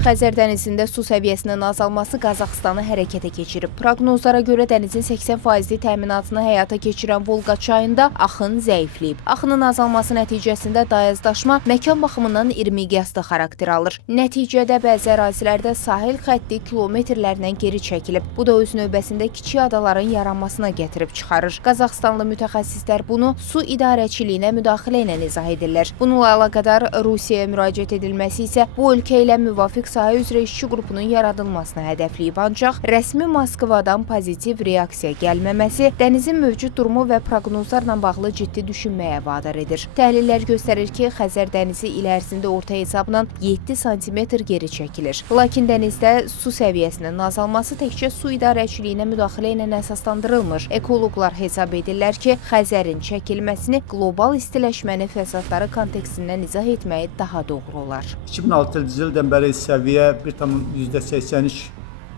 Xəzər dənizində su səviyyəsinin azalması Qazaxıstanı hərəkətə keçirib. Proqnozlara görə dənizin 80% təminatını həyata keçirən Volqa çayında axın zəifləyib. Axının azalması nəticəsində dayazdaşma məkan baxımından iri miqyaslı xarakter alır. Nəticədə bəzi ərazilərdə sahil xətti kilometrlərlə geri çəkilib. Bu da öz növbəsində kiçik adaların yaranmasına gətirib çıxarır. Qazaxıstanlı mütəxəssislər bunu su idarəçiliyinə müdaxilə ilə izah edirlər. Bununla əlaqədar Rusiyaya müraciət edilməsi isə bu ölkə ilə müvafiq sahə üzrə işçi qrupunun yaradılmasına hədəfləyib. Ancaq rəsmi Moskvadan pozitiv reaksiya gəlməməsi dənizin mövcud durumu və proqnozlarla bağlı ciddi düşünməyə vadar edir. Təhlillər göstərir ki, Xəzər dənizi il ərzində orta hesabla 7 sm geri çəkilir. Lakin dənizdə su səviyyəsinin azalması təkcə su idarəçiliyinə müdaxilə ilə əsaslandırılmır. Ekoloqlar hesab edirlər ki, Xəzərin çəkilməsini qlobal istiləşməni fəsadları kontekstindən izah etməyi daha doğru olar. 2006 ildən bəri səviyyə 1,83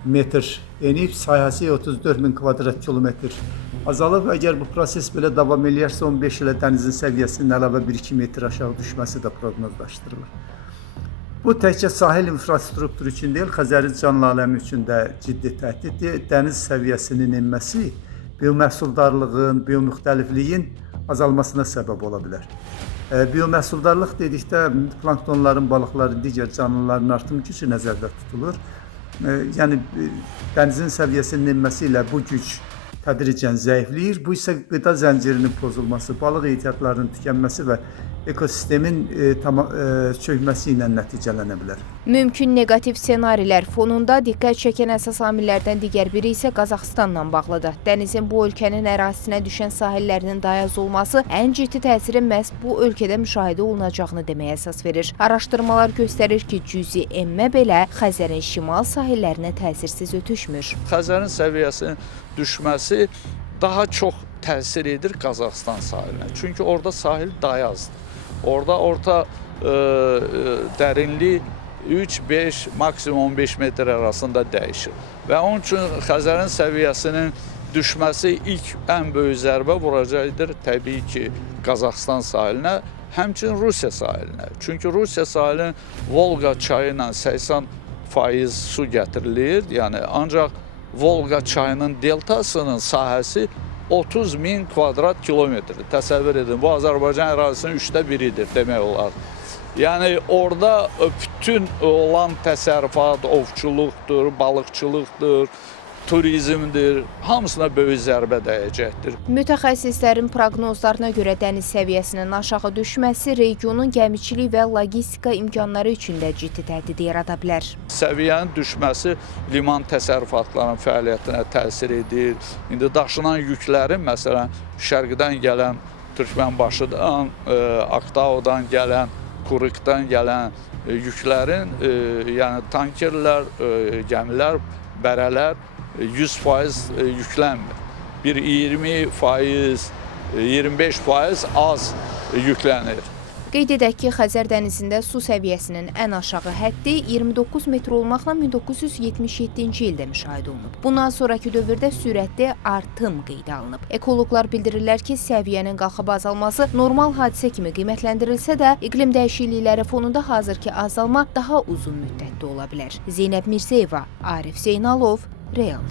metr enib, sahəsi 34.000 kvadrat kilometr azalıb. Əgər bu proses belə davam edərsə 15 ilə dənizin səviyyəsinin əlavə 1-2 metr aşağı düşməsi də proqnozlaşdırılır. Bu təkcə sahil infrastrukturu üçün deyil, Xəzərin canlı aləmi üçün də ciddi təhdiddir. Dəniz səviyyəsinin enməsi bioməhsuldarlığın, biomüxtəlifliyin azalmasına səbəb ola bilər. Bioməhsuldarlıq dedikdə planktonların, balıqların, digər canlıların artım gücü nəzərdə tutulur. Yəni dənizin səviyyəsinin enməsi ilə bu güc tədricən zəifləyir. Bu isə qida zəncirinin pozulması, balıq ehtiyatlarının tükənməsi və ekosistemin çökməsi ilə nəticələnə bilər. Mümkün neqativ ssenarilər fonunda diqqət çəkən əsas amillərdən digər biri isə Qazaxıstanla bağlıdır. Dənizin bu ölkənin ərazisinə düşən sahillərinin dayaz olması ən ciddi təsirin məhz bu ölkədə müşahidə olunacağını deməyə əsas verir. Araşdırmalar göstərir ki, cüzi enmə belə Xəzərin şimal sahillərinə təsirsiz ötüşmür. Xəzərin səviyyəsinin düşməsi daha çox təsir edir Qazaxıstan sahilinə. Çünki orada sahil dayazdır. Orada orta dərinlik 3-5, maksimum 15 metr arasında dəyişir. Və onun üçün Xəzərin səviyyəsinin düşməsi ilk ən böyük zərbə vuracaqdır təbii ki, Qazaxıstan sahilinə, həmçinin Rusiya sahilinə. Çünki Rusiya sahilinin Volqa çayı ilə 80% su gətirilir. Yəni ancaq Volqa çayının deltasının sahəsi 30.000 kvadrat kilometrdir. Təsəvvür edin, bu Azərbaycan ərazisinin 1/3-dir demək olar. Yəni orada bütün olan təsərrüfat, ovçuluqdur, balıqçılıqdır, turizmdir, hamısına böyük zərbə dəyəcəkdir. Mütəxəssislərin proqnozlarına görə dəniz səviyyəsinin aşağı düşməsi regionun gəmiçilik və logistika imkanları üçün də ciddi təhdid yarada bilər. Səviyyənin düşməsi liman təsərrüfatlarının fəaliyyətinə təsir edir. İndi daşınan yüklərin, məsələn, şərqdən gələn Türkmənbaşıdan, Aktaudan gələn, Kurikdən gələn yüklərin, yəni tankerlər, gəmilər, bərələr 100% yüklənmir. Bir 20%, 25% az yüklənir. Qeyd edək ki, Xəzər dənizində su səviyyəsinin ən aşağı həddi 29 metr olmaqla 1977-ci ildə müşahidə olunub. Bundan sonraki dövrdə sürətli artım qeydə alınıb. Ekoloqlar bildirirlər ki, səviyyənin qalxıb azalması normal hadisə kimi qiymətləndirilsə də, iqlim dəyişiklikləri fonunda hazırki azalma daha uzun müddətli ola bilər. Zeynəb Mirzəyeva, Arif Zeynalov, Real.